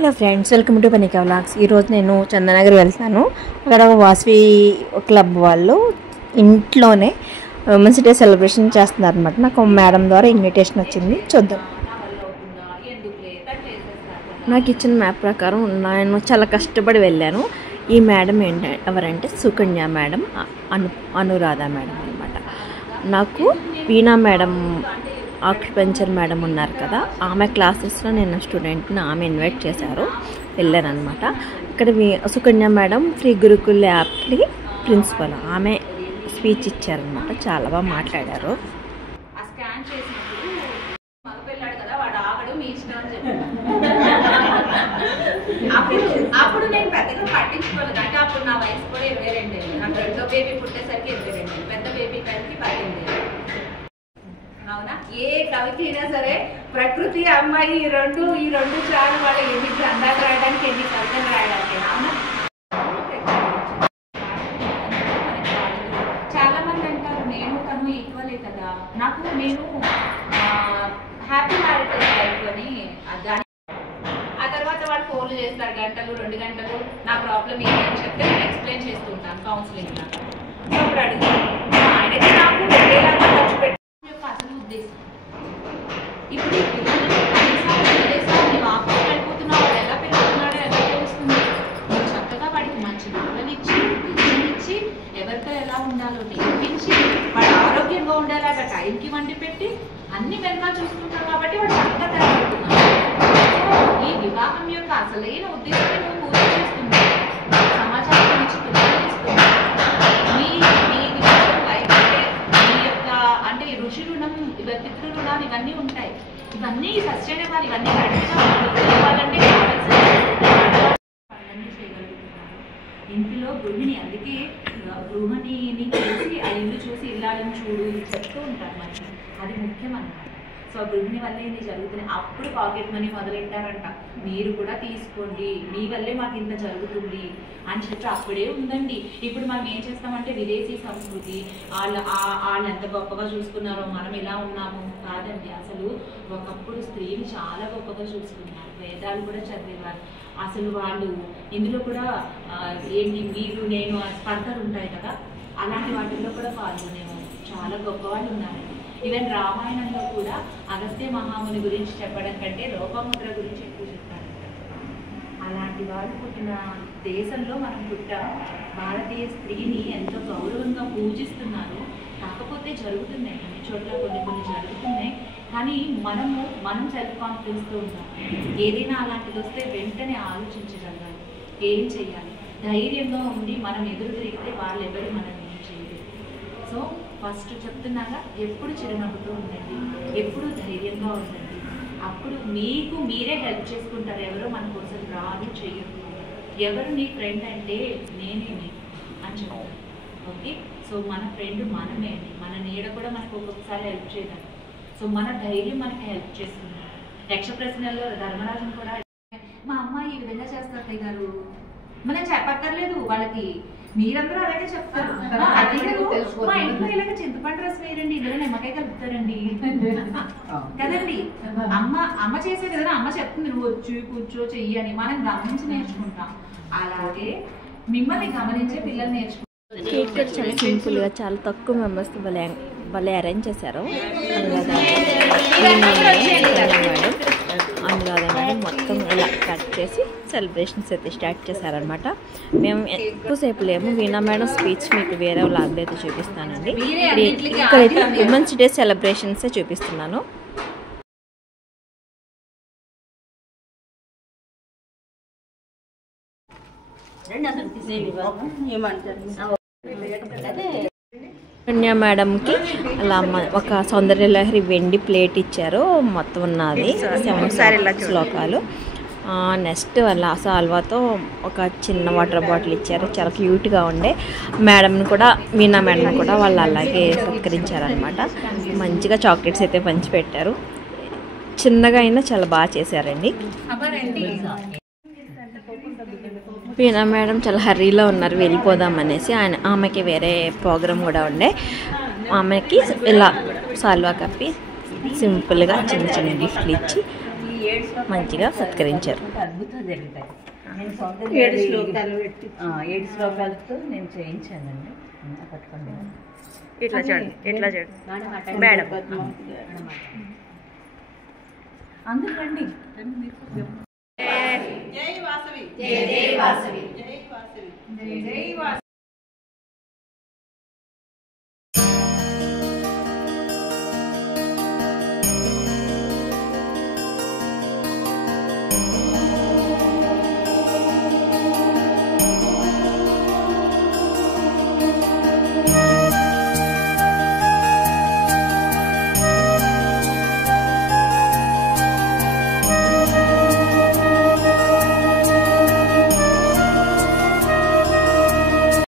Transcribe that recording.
Hello friends, welcome to పనికా vlogs. ఈరోజు నేను చందనగర్ వెళ్తాను. అక్కడ వాసవి క్లబ్ వాళ్ళు ఇంట్లోనే ఉమెన్స్ డే సెలబ్రేషన్ చేస్తున్నారు అనమాట. నాకు మేడం ద్వారా ఇన్విటేషన్ వచ్చింది. చూద్దాం. నాకు ఇచ్చిన మ్యాప్ ప్రకారం నేను చాలా కష్టపడి వెళ్ళాను. ఈ మేడం ఎవరంటే సుకన్య మేడం, అనురాధ మేడం అనమాట. నాకు వీణా మేడం, ఆక్యుపెంచర్ మేడం ఉన్నారు కదా, ఆమె క్లాసెస్లో నేను స్టూడెంట్ని ఆమె ఇన్వైట్ చేశారు, వెళ్ళాను అనమాట. ఇక్కడ సుకన్య మేడం ఫ్రీ గురుకుల్ యాప్కి ప్రిన్సిపల్, ఆమె స్పీచ్ ఇచ్చారనమాట. చాలా బాగా మాట్లాడారు. అప్పుడు నేను పెద్దగా పట్టించుకోలేదు, అంటే అప్పుడు నా వయసు కూడా 22. నాకు రెండో బేబీ పుట్టేసరికి 22, పెద్ద బేబీ టైంకి 18. అవునా, ఏ కవికి అయినా సరే ప్రకృతి అమ్మాయి ఈ రెండు చాలు, వాళ్ళు ఎన్ని గ్రంథాలు రాయడానికి, ఎన్ని కవితలు రాయడానికి. అవునా, చాలా మంది అంటారు నేను తను ఈక్వలే కదా. నేను హ్యాపీ మ్యారేజ్ లైఫ్ అని దాని ఆ తర్వాత వాళ్ళు ఫోన్లు చేస్తారు, గంటలు 2 గంటలు నా ప్రాబ్లం ఏంటి అని చెప్తే నేను ఎక్స్ప్లెయిన్ చేస్తూ ఉంటాను కౌన్సిలింగ్ లాగా. అప్పుడు అడుగుతాను, ఆయనకి నాకు ఒకేలాగా ఖర్చు పెట్టే యొక్క అసలు ఉద్దేశం. ఇప్పుడు నువ్వు ఆఫీస్కి వెళ్ళిపోతున్నావు, వాడు ఎలా పెరుగుతున్నాడో ఎలా తెలుస్తుంది. నువ్వు చక్కగా వాడికి మంచి నాలనిచ్చి, ఇచ్చి, ఎవరితో ఎలా ఉండాలో నేర్పించి, వాడు ఆరోగ్యంగా ఉండేలాగా టైంకి వండి పెట్టి అన్ని వెనకాల చూసుకుంటావు కాబట్టి వాడు చక్కగా తయారవుతున్నాడు. ఈ వివాహం యొక్క అసలైన ఉద్దేశాన్ని నువ్వు పూర్తి చేస్తున్నావు, సమాజానికి నుంచి పిల్లలిస్తున్నావు. మీ లైఫ్ మీ యొక్క అంటే ఋషి రుణం, పితృ రుణాలు ఇవన్నీ ఉంటాయి. ఇవన్నీ సస్టైన్ అవ్వాలి, ఇవన్నీ కరెక్ట్గాలంటే చేయగలుగుతున్నారు. ఇంటిలో గృహిణి, అందుకే గృహిణిని చేసి ఆ ఇల్లు చూసి ఇల్లాలని చూడు చెప్తూ ఉంటారు మనకి, అది ముఖ్యం అన్నమాట. సో గృహిణి వల్లే ఇది జరుగుతుంది. అప్పుడు పాకెట్ మనీ మొదలెట్టారంట, మీరు కూడా తీసుకోండి, మీ వల్లే మాకు ఇంత జరుగుతుంది అని చెప్పి అప్పుడే ఉందండి. ఇప్పుడు మనం ఏం చేస్తామంటే విదేశీ సంస్కృతి, వాళ్ళు ఎంత గొప్పగా చూసుకున్నారో మనం ఇలా ఉన్నాము కాదండి. అసలు ఒకప్పుడు స్త్రీని చాలా గొప్పగా చూసుకున్నారు, వేదాలు కూడా చదివేవారు. అసలు వాళ్ళు ఇందులో కూడా ఏంటి మీరు నేను స్పర్ధలు ఉంటాయి కదా, అలాంటి వాటిల్లో కూడా పాల్గొనేమో చాలా గొప్ప వాళ్ళు ఉన్నారండి. ఈవెన్ రామాయణంలో కూడా అగస్త్య మహాముని గురించి చెప్పడం కంటే లోపముద్ర గురించి ఎక్కువ చెప్పారు. అలాంటి వాళ్ళు పుట్టిన దేశంలో మనం భారతీయ స్త్రీని ఎంతో గౌరవంగా పూజిస్తున్నారు. కాకపోతే జరుగుతున్నాయి అన్ని చోట్ల, కొన్ని జరుగుతున్నాయి. కానీ మనం సెల్ఫ్ కాన్ఫిడెన్స్తో ఉంటాం. ఏదైనా అలాంటిది వస్తే వెంటనే ఆలోచించగలగాలి, ఏం చెయ్యాలి. ధైర్యంగా ఉండి మనం ఎదురు తిరిగితే వాళ్ళు ఎవరు మనం ఏం చేయలేదు. సో ఫస్ట్ చెప్తున్నాగా, ఎప్పుడు చిరునవ్వుతూ ఉండండి, ఎప్పుడు ధైర్యంగా ఉండండి. అప్పుడు మీకు మీరే హెల్ప్ చేసుకుంటారు. ఎవరో మన కోసం రాను చెయ్యరు. ఎవరు నీ ఫ్రెండ్ అంటే నేనే అని చెప్తారు. ఓకే, సో మన ఫ్రెండ్ మనమే అండి. మన నీడ కూడా మనకు ఒక్కొక్కసారి హెల్ప్ చేయగలరు. సో మన ధైర్యం మనకి హెల్ప్ చేస్తుంది. యక్ష ప్రశ్నల్లో ధర్మరాజును కూడా మా అమ్మాయి ఈ విధంగా చేస్తారు అత్తయ్య గారు, మనం చెప్పక్కర్లేదు వాళ్ళకి, మీరందరూ అలాగే చెప్తారు. మా ఇంట్లో ఇలాగ చింతపండు రసం వేయండి, ఇందులో నిమ్మకాయ కలుపుతారండి కదండి. అమ్మ చేసే కదా, అమ్మ చెప్తుంది నువ్వు వచ్చి కూర్చో చెయ్యి అని. మనం గమనించి నేర్చుకుంటాం. అలాగే మిమ్మల్ని గమనించే పిల్లలు నేర్చుకుంటాం. కేక్ కూడా చాలా సింపుల్గా, చాలా తక్కువ మెంబర్స్తో భలే అరేంజ్ చేశారు. అనురాధ మేడం మొత్తం ఇలా కట్ చేసి సెలబ్రేషన్స్ అయితే స్టార్ట్ చేశారనమాట. మేము ఎక్కువసేపు లేము. వీణా మేడం స్పీచ్ మీకు వేరే వ్లాగ్లో అయితే చూపిస్తానండి. ఇక్కడైతే ఉమెన్స్ డే సెలబ్రేషన్సే చూపిస్తున్నాను. కన్యా మేడంకి అలా ఒక సౌందర్యలహరి వెండి ప్లేట్ ఇచ్చారు. మొత్తం ఉన్నది 7 శ్లోకాలు. నెక్స్ట్ అలా సాల్వాతో ఒక చిన్న వాటర్ బాటిల్ ఇచ్చారు, చాలా క్యూట్గా ఉండే. మేడంని కూడా, వీణా మేడం కూడా వాళ్ళు అలాగే సత్కరించారనమాట. మంచిగా చాక్లెట్స్ అయితే పంచిపెట్టారు. చిన్నగా అయినా చాలా బాగా చేశారండి. వీణా మేడం చాలా హర్రీలో ఉన్నారు, వెళ్ళిపోదామనేసి. ఆమెకి వేరే ప్రోగ్రామ్ కూడా ఉండే. ఆమెకి ఇలా సాల్వా కప్పి సింపుల్గా చిన్న చిన్న గిఫ్ట్లు ఇచ్చి మంచిగా సత్కరించారు. అద్భుతాలు జరుగుతాయి. నేను సొంత 7 శ్లోకాలతో నేను చేయించానండి. పట్టుకోండి. ఇట్లా చూడండి మేడం. అందరూ రండి. జై వాసవి జై జై వాసవి జై వాసవి జై జై వాసవి.